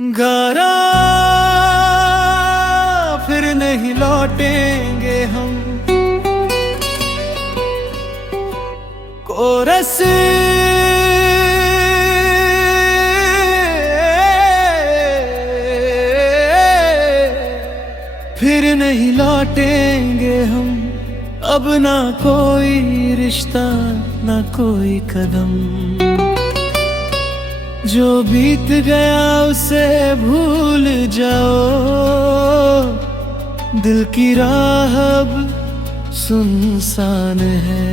गारा फिर नहीं लौटेंगे हम, कोरस फिर नहीं लौटेंगे हम। अब ना कोई रिश्ता ना कोई कदम, जो बीत गया उसे भूल जाओ। दिल की राह अब सुनसान है।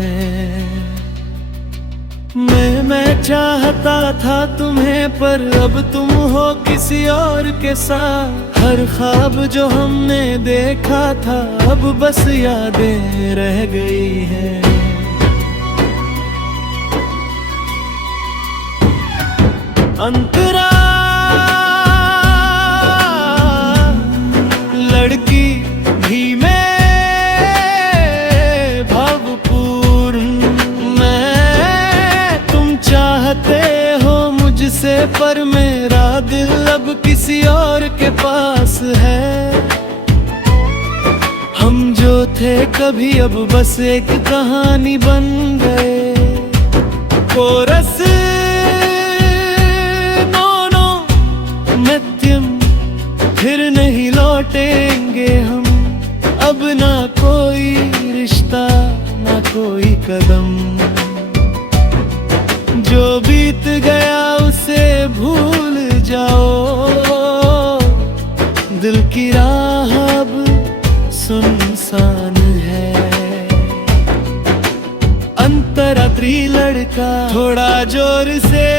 मैं चाहता था तुम्हें, पर अब तुम हो किसी और के साथ। हर ख्वाब जो हमने देखा था अब बस यादें रह गई हैं। अंतरा लड़की भी में भावपूर्ण, मैं तुम चाहते हो मुझसे, पर मेरा दिल अब किसी और के पास है। हम जो थे कभी अब बस एक कहानी बन गए। कोरस फिर नहीं लौटेंगे हम। अब ना कोई रिश्ता ना कोई कदम, जो बीत गया उसे भूल जाओ। दिल की राह अब सुनसान है। अंतरात्री लड़का थोड़ा जोर से,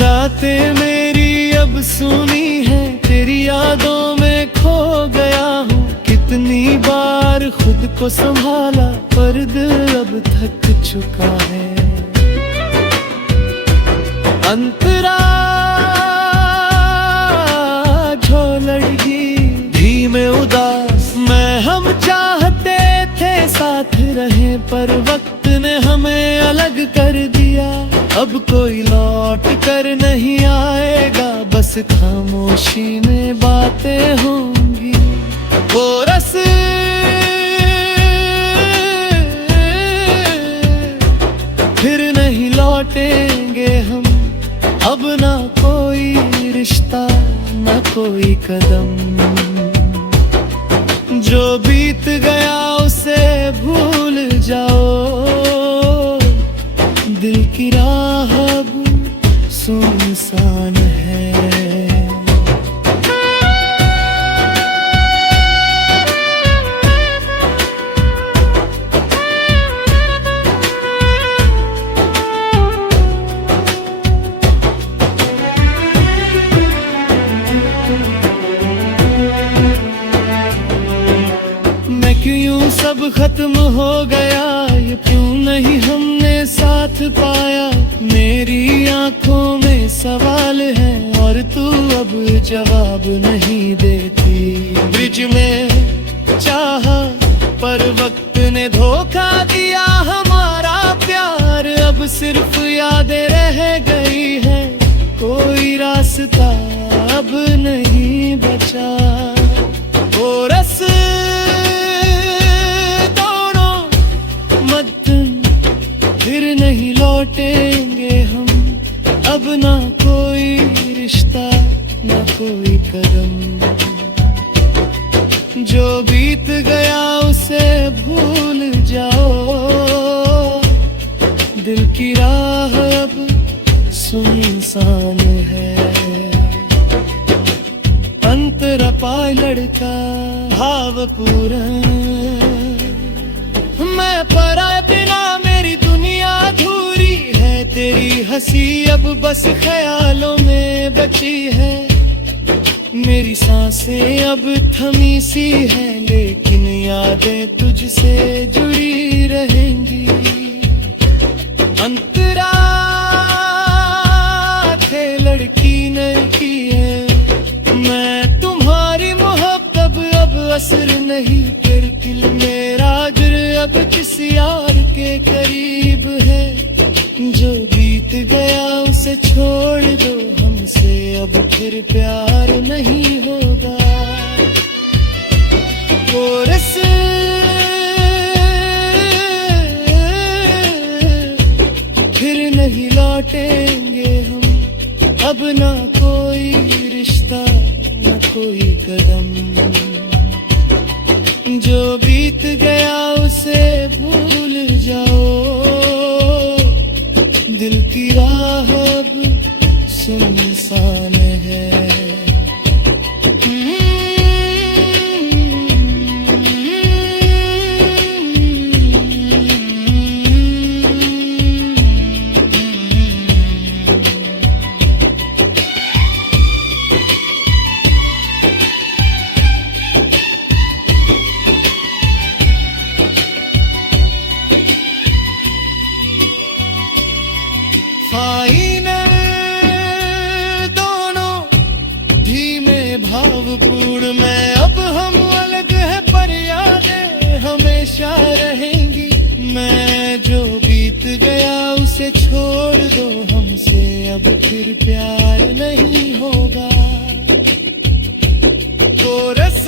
रातें मेरी अब सुनी है, तेरी यादों में खो गया हूँ। कितनी बार खुद को संभाला, पर दिल अब थक चुका है। अंतरा जो लड़की धीमे उदास, मैं हम चाहते थे साथ रहे, पर वक्त ने हमें अलग कर दिया। अब कोई लौट कर नहीं आएगा, बस खामोशी में बातें होंगी। कोरस फिर नहीं लौटेंगे हम। अब ना कोई रिश्ता ना कोई कदम, जो बीत गया उसे भूल जाओ। दिल की राह अब सुनसान है। मैं क्यों यूं सब खत्म हो गया, ये क्यों नहीं हमने साथ पाया। मेरी आंखों में सवाल है और तू अब जवाब नहीं देती। ब्रिज में चाहा पर वक्त ने धोखा दिया हमारा प्यार। अब सिर्फ यादें रह गई है, कोई रास्ता अब नहीं बचा। कोरस फिर नहीं लौटेंगे हम। अब ना कोई रिश्ता ना कोई कदम, जो बीत गया उसे भूल जाओ। दिल की राह अब सुनसान है। अंतरा पाए लड़का भावपूर्ण, मैं पराए बिना मेरी दुनिया अधूरी है। तेरी हंसी अब बस ख्यालों में बची है। मेरी सांसें अब थमी सी हैं, लेकिन यादें तुझसे जुड़ी रहेंगी। अंतरा थे लड़की नहीं है, मैं तुम्हारी मोहब्बत अब असर नहीं करती। मेरा दिल अब किसी और के करीब है। जो बीत गया उसे छोड़ दो, हमसे अब फिर प्यार नहीं होगा। कोरस फिर नहीं लौटेंगे हम, अब ना कोई रिश्ता ना कोई कदम। जो बीत गया उसे भूल जाओ, दिल की राह अब सुनसान है। फाइनल दोनों धीमे भावपूर्ण में, अब हम अलग है पर यादें हमेशा रहेंगी। मैं जो बीत गया उसे छोड़ दो, हमसे अब फिर प्यार नहीं होगा। कोरस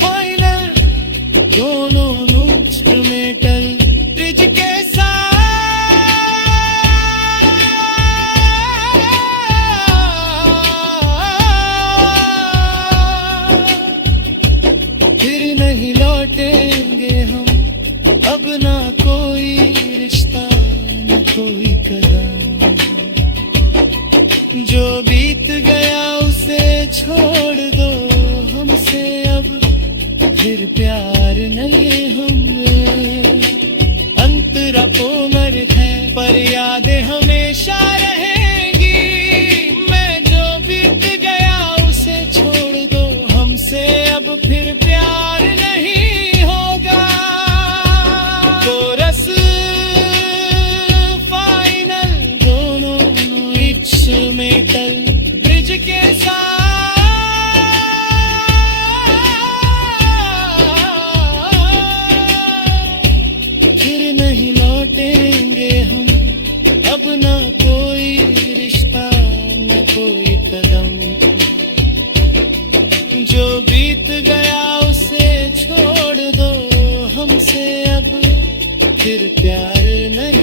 फाइनल दोनों नोच में टल, ब्रिज के फिर नहीं लौटेंगे हम, अब ना कोई रिश्ता ना कोई कदम। जो बीत गया उसे छोड़ दो, हमसे अब फिर प्यार नहीं होंगे। अंतरा कोमर है पर यादें हमेशा रहेंगी। मैं जो बीत गया उसे छोड़ दो, हमसे अब फिर प्यार नहीं होगा। कोरस फाइनल दोनों बीच में टल, ब्रिज के साथ फिर नहीं लौटेंगे हम, अब ना कोई रिश्ता न कोई कदम। जो बीत गया उसे छोड़ दो, हमसे अब फिर प्यार नहीं